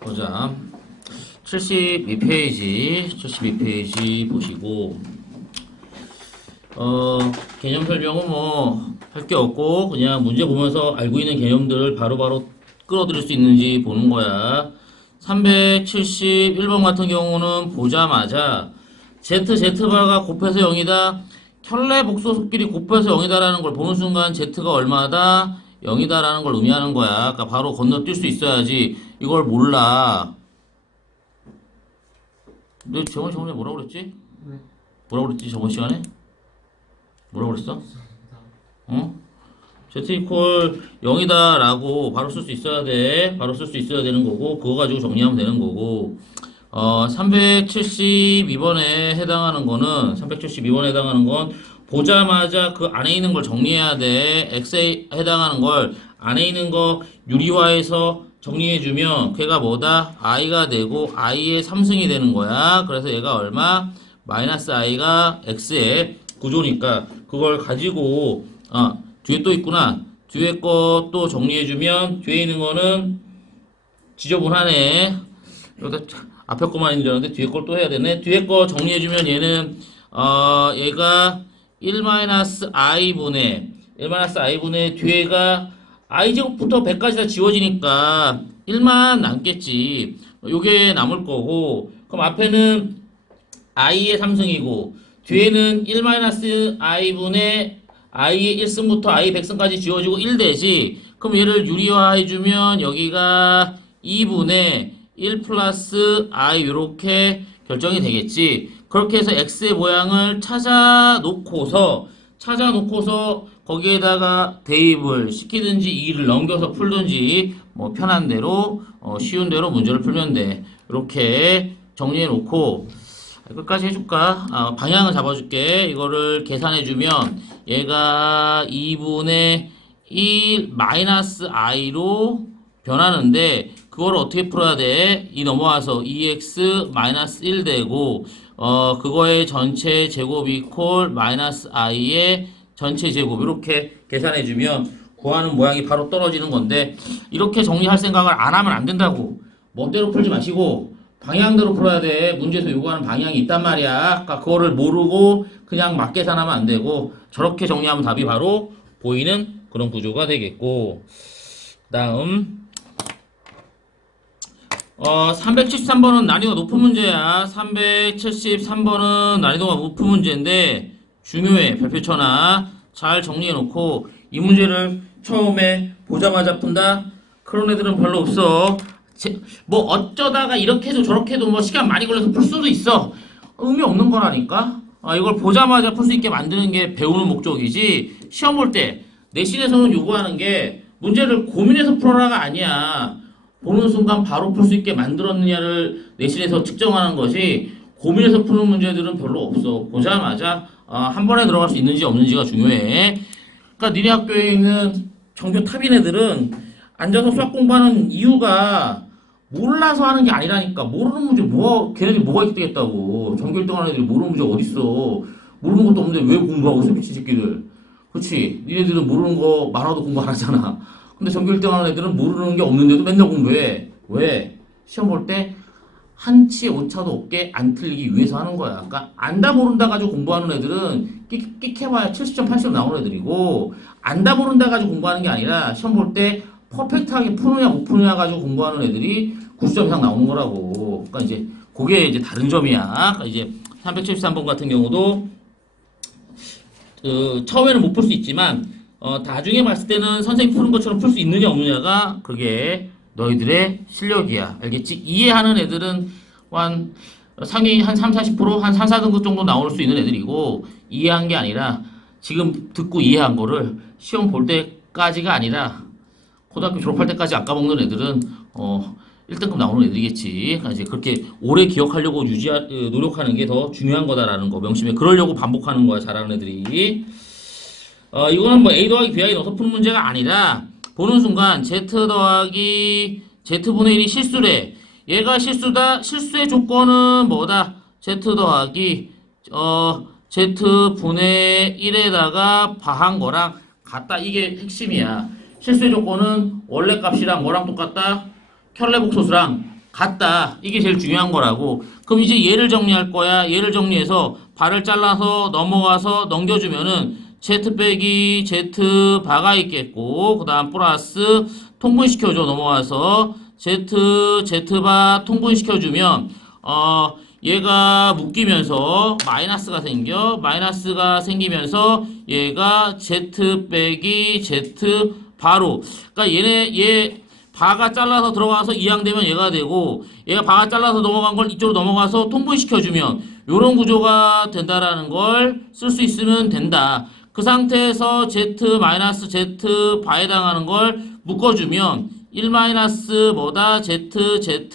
보자. 72페이지, 72페이지 보시고, 어, 개념 설명은 뭐, 할 게 없고, 그냥 문제 보면서 알고 있는 개념들을 바로바로 끌어들일 수 있는지 보는 거야. 371번 같은 경우는 보자마자, Z, Z바가 곱해서 0이다. 켤레 복소속끼리 곱해서 0이다라는 걸 보는 순간 Z가 얼마다? 0이다라는 걸 의미하는 거야. 그러니까 바로 건너뛸 수 있어야지. 이걸 몰라. 너 저번 저번에 뭐라고 그랬지? 네. 뭐라고 그랬지 저번 시간에? 뭐라고 그랬어? 어? Z 이퀄 0이다 라고 바로 쓸 수 있어야 돼. 바로 쓸 수 있어야 되는 거고 그거 가지고 정리하면 되는 거고 어 372번에 해당하는 거는 372번에 해당하는 건 보자마자 그 안에 있는 걸 정리해야 돼. X에 해당하는 걸 안에 있는 거 유리화해서 정리해주면 걔가 뭐다? i가 되고 i의 3승이 되는 거야. 그래서 얘가 얼마? 마이너스 i가 x의 구조니까 그걸 가지고 아 뒤에 또 있구나. 뒤에 거 또 정리해주면 뒤에 있는 거는 지저분하네. 앞에 거만 있는 줄 알았는데 뒤에 걸 또 해야 되네. 뒤에 거 정리해주면 얘는 어 얘가 1-i분의 1-i분의 뒤에가 i제곱부터 100까지 다 지워지니까 1만 남겠지. 요게 남을 거고 그럼 앞에는 i의 3승이고 뒤에는 1-i분의 i의 1승부터 i 100승까지 지워지고 1 되지. 그럼 얘를 유리화해주면 여기가 2분의 1 플러스 i 이렇게 결정이 되겠지. 그렇게 해서 x의 모양을 찾아 놓고서 찾아 놓고서 거기에다가 대입을 시키든지 2를 넘겨서 풀든지 뭐 편한 대로 어, 쉬운 대로 문제를 풀면 돼. 이렇게 정리해 놓고 끝까지 해줄까? 아, 방향을 잡아줄게. 이거를 계산해 주면 얘가 2분의 1 마이너스 i로 변하는데 그걸 어떻게 풀어야 돼? 이 넘어와서 2x 마이너스 1 되고 어 그거의 전체 제곱 이퀄 마이너스 i의 전체 제곱 이렇게 계산해 주면 구하는 모양이 바로 떨어지는 건데 이렇게 정리할 생각을 안 하면 안 된다고. 멋대로 풀지 마시고 방향대로 풀어야 돼. 문제에서 요구하는 방향이 있단 말이야. 그러니까 그거를 모르고 그냥 막 계산하면 안 되고 저렇게 정리하면 답이 바로 보이는 그런 구조가 되겠고. 다음 어, 373번은 난이도가 높은 문제야. 373번은 난이도가 높은 문제인데 중요해. 쳐놔. 잘 정리해 놓고 이 문제를 처음에 보자마자 푼다. 그런 애들은 별로 없어. 제- 뭐 어쩌다가 이렇게 해도 저렇게 해도 뭐 시간 많이 걸려서 풀 수도 있어. 의미 없는 거라니까. 아, 이걸 보자마자 풀 수 있게 만드는 게 배우는 목적이지. 시험 볼 때 내신에서는 요구하는 게 문제를 고민해서 풀어라가 아니야. 보는 순간 바로 풀 수 있게 만들었느냐를 내신에서 측정하는 것이 고민해서 푸는 문제들은 별로 없어. 보자마자 어, 한 번에 들어갈 수 있는지 없는지가 중요해. 그러니까 니네 학교에 있는 정규 탑인 애들은 앉아서 수학 공부하는 이유가 몰라서 하는 게 아니라니까. 모르는 문제 뭐 걔네들이 뭐가 있겠다고. 전교 1등 하는 애들이 모르는 문제 어딨어. 모르는 것도 없는데 왜 공부하고 있어 미친 새끼들. 그렇지. 니네들은 모르는 거 많아도 공부 안 하잖아. 근데 전교 1등 하는 애들은 모르는 게 없는데도 맨날 공부해. 왜? 시험 볼 때 한치 오차도 없게 안 틀리기 위해서 하는 거야. 그러니까 안다 모른다 가지고 공부하는 애들은 끽, 끽 해봐야 70점, 80점 나오는 애들이고 안다 모른다 가지고 공부하는 게 아니라 시험 볼 때 퍼펙트하게 푸느냐 못 푸느냐 가지고 공부하는 애들이 90점 이상 나오는 거라고. 그러니까 이제 그게 이제 다른 점이야. 그러니까 이제 373번 같은 경우도 그 처음에는 못풀수 있지만 어, 나중에 봤을 때는 선생님 푸는 것처럼 풀 수 있느냐 없느냐가 그게 너희들의 실력이야. 알겠지? 이해하는 애들은 한 상위 한 3, 40%, 한 3, 4등급 정도 나올 수 있는 애들이고 이해한 게 아니라 지금 듣고 이해한 거를 시험 볼 때까지가 아니라 고등학교 졸업할 때까지 안 까먹는 애들은 어 1등급 나오는 애들이겠지. 그러니까 이제 그렇게 오래 기억하려고 유지 노력하는 게 더 중요한 거다라는 거 명심해. 그러려고 반복하는 거야 잘하는 애들이. 어, 이거는 뭐 A 더하기 B하기 넣어서 푸는 문제가 아니라 보는 순간 Z 더하기 Z분의 1이 실수래. 얘가 실수다. 실수의 조건은 뭐다? Z 더하기 어 Z분의 1에다가 바한 거랑 같다. 이게 핵심이야. 실수의 조건은 원래 값이랑 뭐랑 똑같다? 켤레 복소수랑 같다. 이게 제일 중요한 거라고. 그럼 이제 얘를 정리할 거야. 얘를 정리해서 발을 잘라서 넘어가서 넘겨주면은 Z 빼기 Z 바가 있겠고, 그 다음 플러스 통분시켜줘. 넘어가서 Z, Z바 통분시켜주면, 어, 얘가 묶이면서 마이너스가 생겨. 마이너스가 생기면서 얘가 Z 빼기 Z 바로. 그러니까 얘네, 얘, 바가 잘라서 들어가서 이항되면 얘가 되고 얘가 바가 잘라서 넘어간 걸 이쪽으로 넘어가서 통분시켜주면 요런 구조가 된다라는 걸 쓸 수 있으면 된다. 그 상태에서 z 마이너스 z 바에 해당하는 걸 묶어주면 1 마이너스 뭐다 z z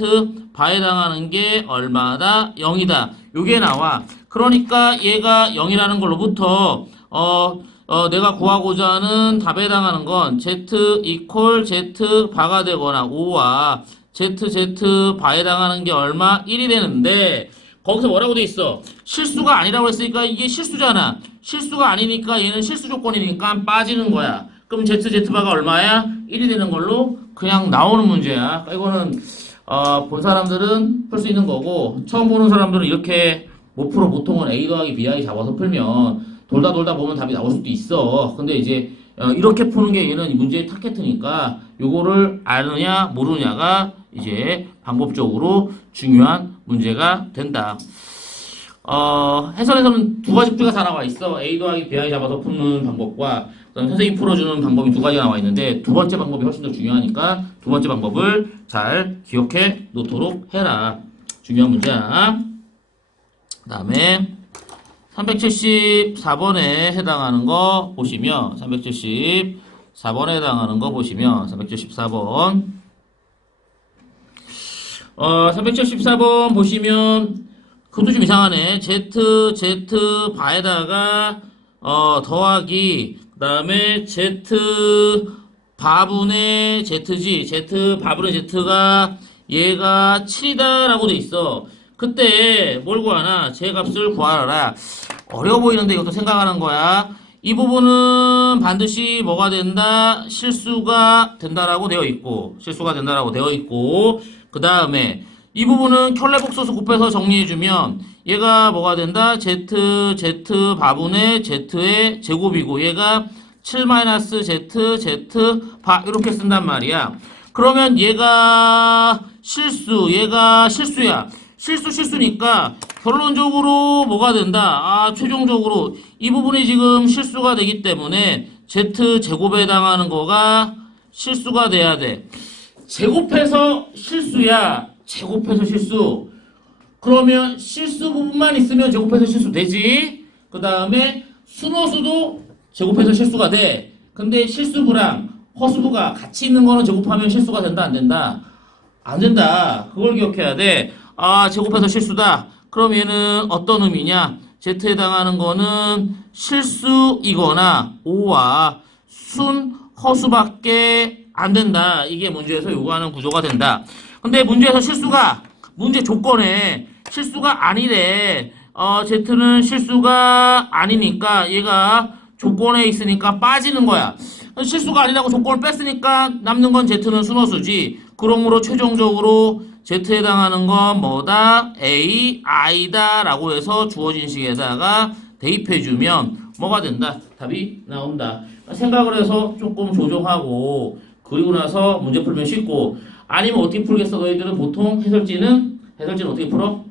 바에 해당하는 게 얼마다 0이다. 요게 나와. 그러니까 얘가 0이라는 걸로부터 어 어, 내가 구하고자 하는 답에 해당하는 건 z 이퀄 z 바가 되거나 5와 z z 바에 해당하는 게 얼마? 1이 되는데 거기서 뭐라고 돼 있어? 실수가 아니라고 했으니까 이게 실수잖아. 실수가 아니니까 얘는 실수 조건이니까 빠지는 거야. 그럼 z z 바가 얼마야? 1이 되는 걸로 그냥 나오는 문제야. 그러니까 이거는 어, 본 사람들은 풀 수 있는 거고 처음 보는 사람들은 이렇게 못 풀어 보통은 a 더하기 bi 잡아서 풀면 돌다 돌다 보면 답이 나올 수도 있어. 근데 이제 어, 이렇게 푸는 게 얘는 이 문제의 타겟이니까 요거를 아느냐 모르냐가 이제 방법적으로 중요한 문제가 된다. 어, 해설에서는 두 가지 문제가 다 나와 있어. A 더하기 BI 잡아서 푸는 방법과 선생님이 풀어주는 방법이 두 가지가 나와 있는데 두 번째 방법이 훨씬 더 중요하니까 두 번째 방법을 잘 기억해 놓도록 해라. 중요한 문제야. 그 다음에 374번에 해당하는 거 보시면 374번에 해당하는 거 보시면 374번 어 374번 보시면 그것도 좀 이상하네. Z Z 바에다가 어 더하기 그 다음에 Z 바분의 Z지. Z 바분의 Z가 얘가 7이다 라고 돼 있어. 그때 뭘 구하나? 제 값을 구하라. 어려워 보이는데 이것도 생각하는 거야. 이 부분은 반드시 뭐가 된다? 실수가 된다라고 되어 있고, 실수가 된다라고 되어 있고, 그 다음에 이 부분은 켤레복소수 곱해서 정리해주면 얘가 뭐가 된다? z, z 바분의 z의 제곱이고 얘가 7-z, z 바 이렇게 쓴단 말이야. 그러면 얘가 실수, 얘가 실수야. 실수 실수니까 결론적으로 뭐가 된다? 아, 최종적으로 이 부분이 지금 실수가 되기 때문에 z 제곱에 해당하는 거가 실수가 돼야 돼. 제곱해서 실수야. 제곱해서 실수. 그러면 실수 부분만 있으면 제곱해서 실수 되지. 그 다음에 순호수도 제곱해서 실수가 돼. 근데 실수부랑 허수부가 같이 있는 거는 제곱하면 실수가 된다, 안 된다? 안 된다. 그걸 기억해야 돼. 아, 제곱해서 실수다. 그럼 얘는 어떤 의미냐? Z에 해당하는 거는 실수이거나 O와 순 허수밖에 안 된다. 이게 문제에서 요구하는 구조가 된다. 근데 문제에서 실수가 문제 조건에 실수가 아니래. 어, Z는 실수가 아니니까 얘가 조건에 있으니까 빠지는 거야. 실수가 아니라고 조건을 뺐으니까 남는 건 Z는 순호수지. 그러므로 최종적으로 Z에 해당하는 건 뭐다? A, I다 라고 해서 주어진 식에다가 대입해주면 뭐가 된다? 답이 나온다. 생각을 해서 조금 조정하고 그리고 나서 문제 풀면 쉽고 아니면 어떻게 풀겠어? 너희들은 보통 해설지는 해설지는 어떻게 풀어?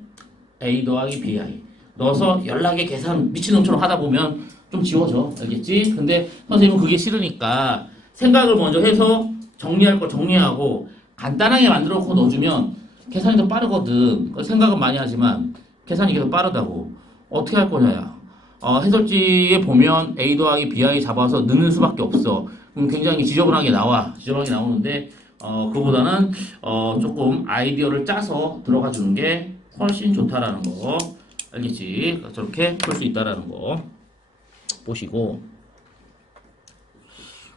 A 더하기 BI 넣어서 연락의 계산 미친놈처럼 하다 보면 좀 지워져 알겠지? 근데 선생님은 그게 싫으니까 생각을 먼저 해서 정리할 걸 정리하고 간단하게 만들어 놓고 넣어주면 계산이 더 빠르거든. 그 생각은 많이 하지만 계산이 계속 빠르다고. 어떻게 할 거냐? 어, 해설지에 보면 A 더하기 BI 잡아서 넣는 수밖에 없어. 그럼 굉장히 지저분하게 나와. 지저분하게 나오는데 어, 그보다는 어, 조금 아이디어를 짜서 들어가 주는 게 훨씬 좋다라는 거. 알겠지? 저렇게 풀 수 있다라는 거 보시고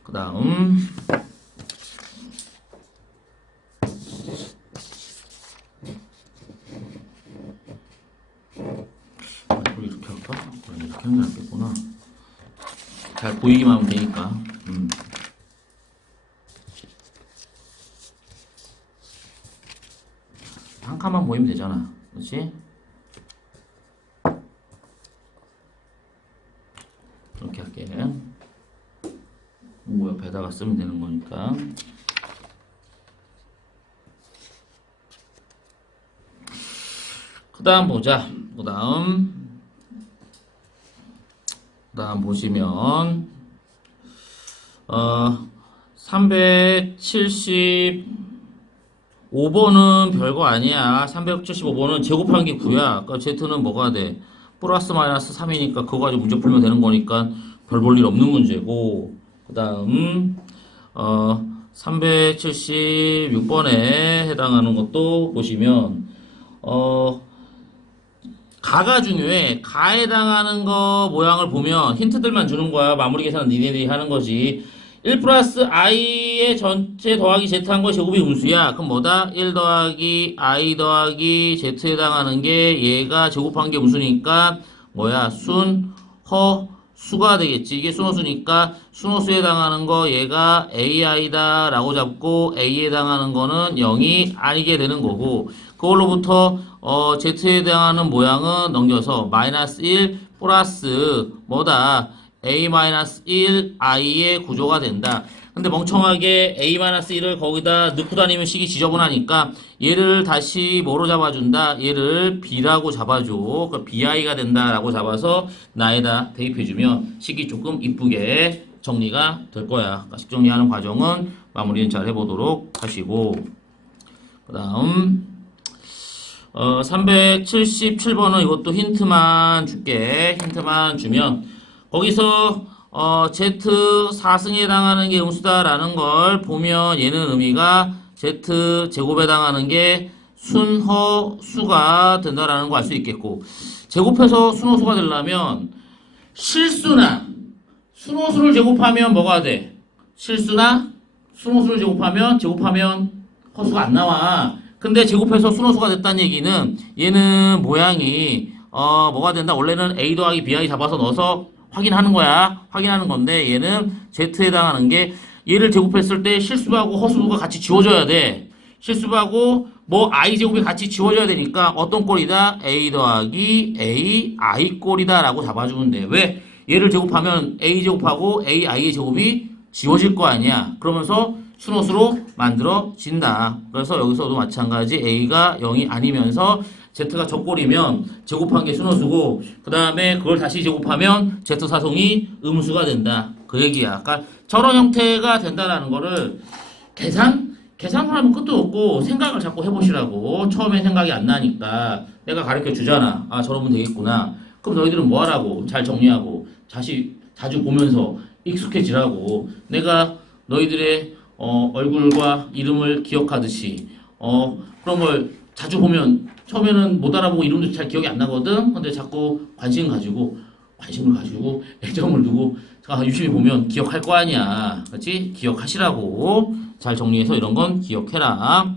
그 다음 아, 이렇게 할까? 그래, 이렇게 하면 안 되구나. 잘 보이기만 하면 되니까. 음. 한 칸만 모이면 되잖아. 그렇지? 이렇게 할게. 뭐 옆에다가 쓰면 되는 거니까. 그 다음 보자. 그 다음. 그 다음 보시면, 어, 375번은 별거 아니야. 375번은 제곱한 게 9야. 그러니까 Z는 뭐가 돼? 플러스 마이너스 3이니까 그거 가지고 문제 풀면 되는 거니까 별 볼 일 없는 문제고. 그 다음, 어, 376번에 해당하는 것도 보시면, 어, 가가 중요해. 가에 해당하는 거 모양을 보면 힌트들만 주는 거야. 마무리 계산은 니네들이 하는 거지. 1 플러스 i의 전체 더하기 z 한 거 제곱이 음수야. 그럼 뭐다? 1 더하기 i 더하기 z에 해당하는 게 얘가 제곱한 게 음수니까 뭐야? 순, 허, 수가 되겠지. 이게 순호수니까 순호수에 해당하는 거 얘가 ai다 라고 잡고 a에 해당하는 거는 0이 아니게 되는 거고 그걸로부터 어, z에 해당하는 모양은 넘겨서 마이너스 1 플러스 뭐다 a 마이너스 1 i의 구조가 된다. 근데 멍청하게 a 마이너스 1을 거기다 넣고 다니면 식이 지저분하니까 얘를 다시 뭐로 잡아준다? 얘를 b라고 잡아줘. 그 bi가 된다라고 잡아서 나에다 대입해주면 식이 조금 이쁘게 정리가 될 거야. 그러니까 식 정리하는 과정은 마무리는 잘 해보도록 하시고 그 다음 어, 377번은 이것도 힌트만 줄게. 힌트만 주면 거기서 어, Z 4승에 해당하는 게 음수다라는 걸 보면 얘는 의미가 Z 제곱에 해당하는 게 순허 수가 된다라는 거 알 수 있겠고 제곱해서 순호수가 되려면 실수나 순호수를 제곱하면 뭐가 돼? 실수나 순호수를 제곱하면 제곱하면 허수가 안 나와. 근데 제곱해서 순호수가 됐다는 얘기는 얘는 모양이 어 뭐가 된다? 원래는 a 더하기 b하기 잡아서 넣어서 확인하는 거야. 확인하는 건데 얘는 z에 해당하는 게 얘를 제곱했을 때 실수하고 허수가 같이 지워져야 돼. 실수하고 뭐 i 제곱이 같이 지워져야 되니까 어떤 꼴이다? a 더하기 a i 꼴이다 라고 잡아주면 돼. 왜? 얘를 제곱하면 a 제곱하고 a i의 제곱이 지워질 거 아니야. 그러면서 순호수로 만들어진다. 그래서 여기서도 마찬가지 a가 0이 아니면서 z가 적골이면 제곱한 게 순호수고 그 다음에 그걸 다시 제곱하면 z 사송이 음수가 된다. 그 얘기야. 그러니까 저런 형태가 된다라는 거를 계산 계산을 하면 끝도 없고 생각을 자꾸 해보시라고 처음에 생각이 안 나니까 내가 가르쳐 주잖아. 아 저러면 되겠구나. 그럼 너희들은 뭐 하라고 잘 정리하고 자시 자주 보면서 익숙해지라고 내가 너희들의 어, 얼굴과 이름을 기억하듯이 어, 그런 걸 자주 보면 처음에는 못 알아보고 이름도 잘 기억이 안 나거든. 근데 자꾸 관심 가지고 관심을 가지고 애정을 두고 아, 유심히 보면 기억할 거 아니야. 그렇지? 기억하시라고 잘 정리해서 이런 건 기억해라.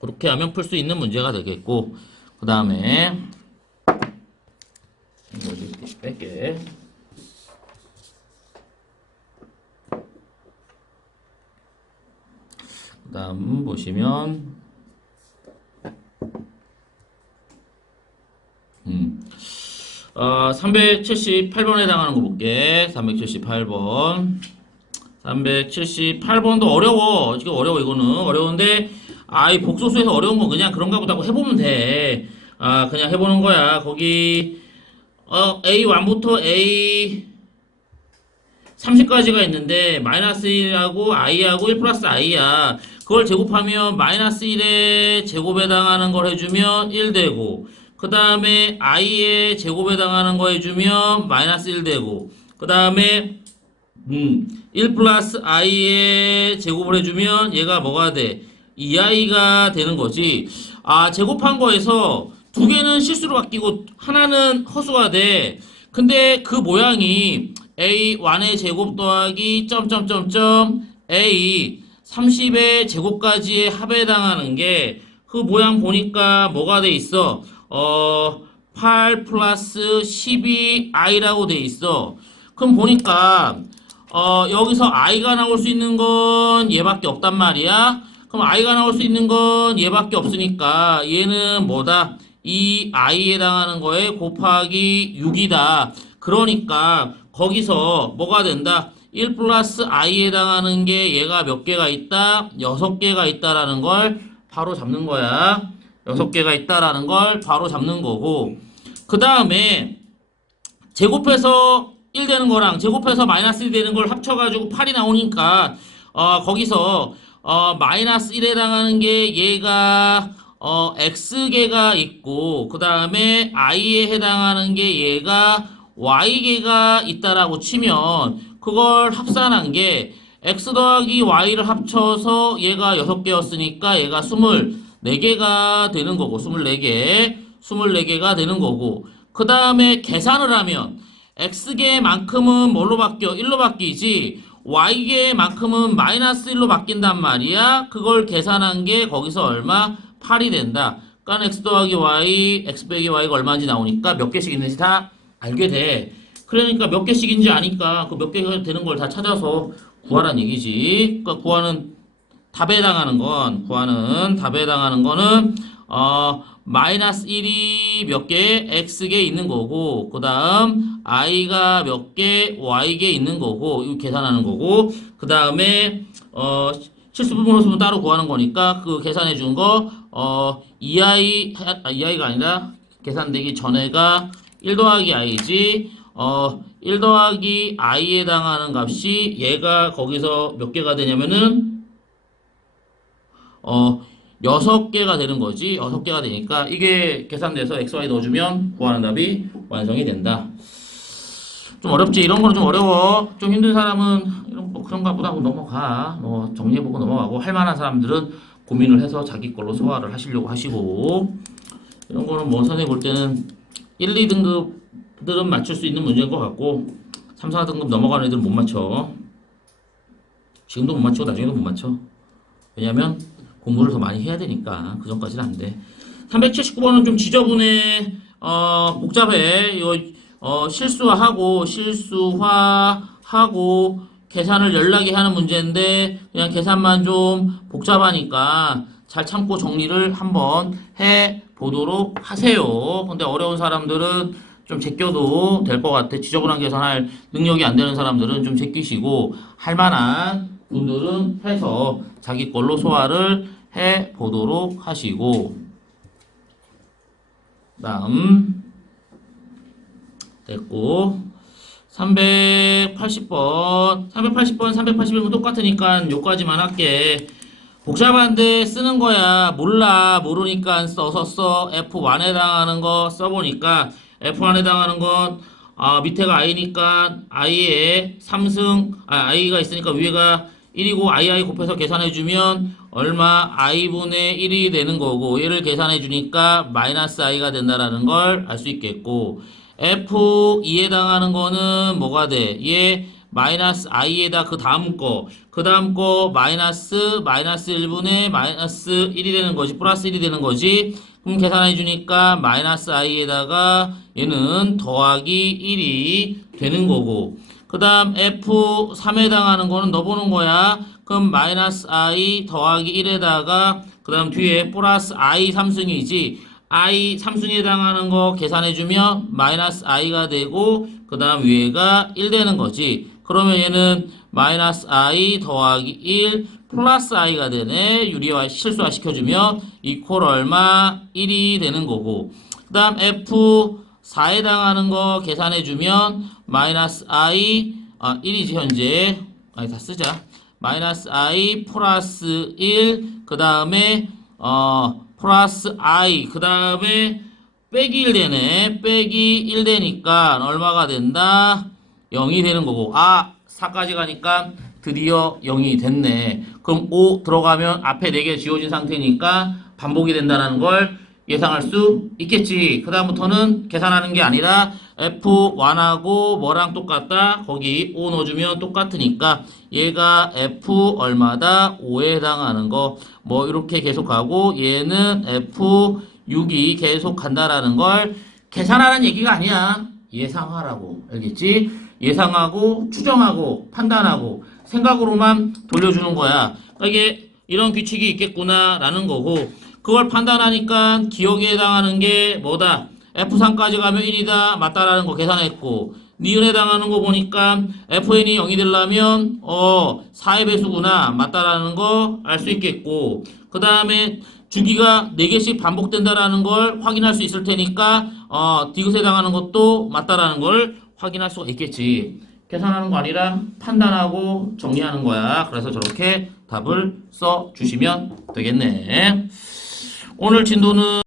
그렇게 하면 풀 수 있는 문제가 되겠고 그 다음에 이거 뺄게. 그 다음 보시면 음. 어, 378번에 해당하는 거 볼게. 378번. 378번도 어려워. 지금 어려워, 이거는. 어려운데, 아, 이 복소수에서 어려운 건 그냥 그런가 보다고 해보면 돼. 아, 그냥 해보는 거야. 거기, 어, A1부터 A 30까지가 있는데, 마이너스 1하고 i하고 1 플러스 i야. 그걸 제곱하면 마이너스 1의 제곱에 해당하는 걸 해주면 1 되고, 그 다음에 i의 제곱에 해당하는 거 해주면 마이너스 1 되고 그 다음에 음, 1 플러스 i의 제곱을 해주면 얘가 뭐가 돼? 2i가 되는 거지 아 제곱한 거에서 두 개는 실수로 바뀌고 하나는 허수가 돼 근데 그 모양이 a1의 제곱 더하기 점점점점 a 30의 제곱까지의 합에 해당하는 게 그 모양 보니까 뭐가 돼 있어? 어, 8 플러스 12i라고 돼 있어. 그럼 보니까, 어, 여기서 i가 나올 수 있는 건 얘밖에 없단 말이야. 그럼 i가 나올 수 있는 건 얘밖에 없으니까 얘는 뭐다? 이 i에 해당하는 거에 곱하기 6이다. 그러니까 거기서 뭐가 된다? 1 플러스 i에 해당하는 게 얘가 몇 개가 있다? 6개가 있다라는 걸 바로 잡는 거야. 6개가 있다라는 걸 바로 잡는 거고 그 다음에 제곱해서 1 되는 거랑 제곱해서 마이너스 1 되는 걸 합쳐가지고 8이 나오니까 어, 거기서 어, 마이너스 1에 해당하는 게 얘가 어, x개가 있고 그 다음에 i에 해당하는 게 얘가 y개가 있다라고 치면 그걸 합산한 게 x 더하기 y를 합쳐서 얘가 6개였으니까 얘가 24개가 되는 거고 24개 24개가 되는 거고. 그 다음에 계산을 하면 x개만큼은 뭘로 바뀌어? 1로 바뀌지. y개만큼은 마이너스 1로 바뀐단 말이야. 그걸 계산한 게 거기서 얼마? 8이 된다. 그러니까 x 더하기 y, x 빼기 y가 얼마인지 나오니까 몇 개씩 있는지 다 알게 돼. 그러니까 몇 개씩인지 아니까 그 몇 개가 되는 걸 다 찾아서 구하란 얘기지. 그러니까 구하는 답에 해당하는 건 구하는 답에 해당하는 거는 어 마이너스 1이 몇 개, x개 있는 거고 그 다음 i가 몇 개, y개 있는 거고 이거 계산하는 거고 그 다음에 어 실수분모로 쓰면 따로 구하는 거니까 그 계산해 준 거 어 2i 아, 2i가 아니라 계산되기 전에가 1 더하기 i지 어, 1 더하기 i에 해당하는 값이 얘가 거기서 몇 개가 되냐면은 어, 6개가 되는 거지. 6개가 되니까 이게 계산돼서 xy 넣어주면 구하는 답이 완성이 된다. 좀 어렵지. 이런 거는 좀 어려워. 좀 힘든 사람은 이런 뭐 그런가 보다 하고 넘어가. 뭐 정리해보고 넘어가고 할 만한 사람들은 고민을 해서 자기 걸로 소화를 하시려고 하시고 이런 거는 뭐 선생님 볼 때는 1, 2등급들은 맞출 수 있는 문제인 것 같고 3, 4등급 넘어가는 애들은 못 맞춰. 지금도 못 맞추고 나중에도 못 맞춰. 왜냐면 공부를 더 많이 해야 되니까 그 전까지는 안 돼. 379번은 좀 지저분해, 어, 복잡해. 이거 어, 실수하고 실수화하고 계산을 연락이 하는 문제인데 그냥 계산만 좀 복잡하니까 잘 참고 정리를 한번 해 보도록 하세요. 근데 어려운 사람들은 좀 제껴도 될 것 같아. 지저분한 계산할 능력이 안 되는 사람들은 좀 제끼시고 할 만한 분들은 해서 자기 걸로 소화를 해 보도록 하시고. 다음. 됐고. 380번. 380번 381번 똑같으니까 요까지만 할게. 복잡한데 쓰는 거야. 몰라. 모르니까 써서 써. F1에 해당하는 거 써보니까 F1에 해당하는 건 아, 밑에가 i니까 i에 3승 아, i가 있으니까 위에가 1이고 ii 곱해서 계산해주면 얼마 i분의 1이 되는 거고 얘를 계산해주니까 마이너스 i가 된다라는 걸 알 수 있겠고 f2에 해당하는 거는 뭐가 돼? 얘 마이너스 i에다 그 다음 거, 그 다음 거 마이너스 마이너스 1분의 마이너스 1이 되는 거지, 플러스 1이 되는 거지. 그럼 계산해 주니까 마이너스 i에다가 얘는 더하기 1이 되는 거고. 그 다음 f3에 해당하는 거는 넣어보는 거야. 그럼 마이너스 i 더하기 1에다가 그 다음 뒤에 플러스 i 3승이지. i 3승에 해당하는 거 계산해주면 마이너스 i가 되고 그 다음 위에가 1 되는 거지. 그러면 얘는 마이너스 i 더하기 1 플러스 i가 되네. 유리화 실수화 시켜주면 이퀄 얼마 1이 되는 거고. 그 다음 f4에 해당하는 거 계산해주면 마이너스 i 아 1이지 현재. 아니 다 쓰자. 마이너스 i 플러스 1 그 다음에 어 플러스 i 그 다음에 빼기 1 되네. 빼기 1 되니까 얼마가 된다? 0이 되는 거고. 아 4까지 가니까 드디어 0이 됐네. 그럼 5 들어가면 앞에 4개 지워진 상태니까 반복이 된다는 걸 예상할 수 있겠지. 그 다음부터는 계산하는 게 아니라 F1하고 뭐랑 똑같다? 거기 5 넣어주면 똑같으니까 얘가 F 얼마다? 5에 해당하는 거. 뭐 이렇게 계속 가고 얘는 F6이 계속 간다라는 걸 계산하는 얘기가 아니야. 예상하라고. 알겠지? 예상하고 추정하고 판단하고 생각으로만 돌려주는 거야. 그러니까 이게 이런 규칙이 있겠구나라는 거고 그걸 판단하니까 기억에 해당하는 게 뭐다? F3까지 가면 1이다. 맞다라는 거 계산했고 니은에 해당하는 거 보니까 FN이 0이 되려면 어 4의 배수구나. 맞다라는 거 알 수 있겠고 그 다음에 주기가 4개씩 반복된다라는 걸 확인할 수 있을 테니까 어 디귿에 해당하는 것도 맞다라는 걸 확인할 수가 있겠지. 계산하는 거 아니라 판단하고 정리하는 거야. 그래서 저렇게 답을 써 주시면 되겠네 오늘 진도는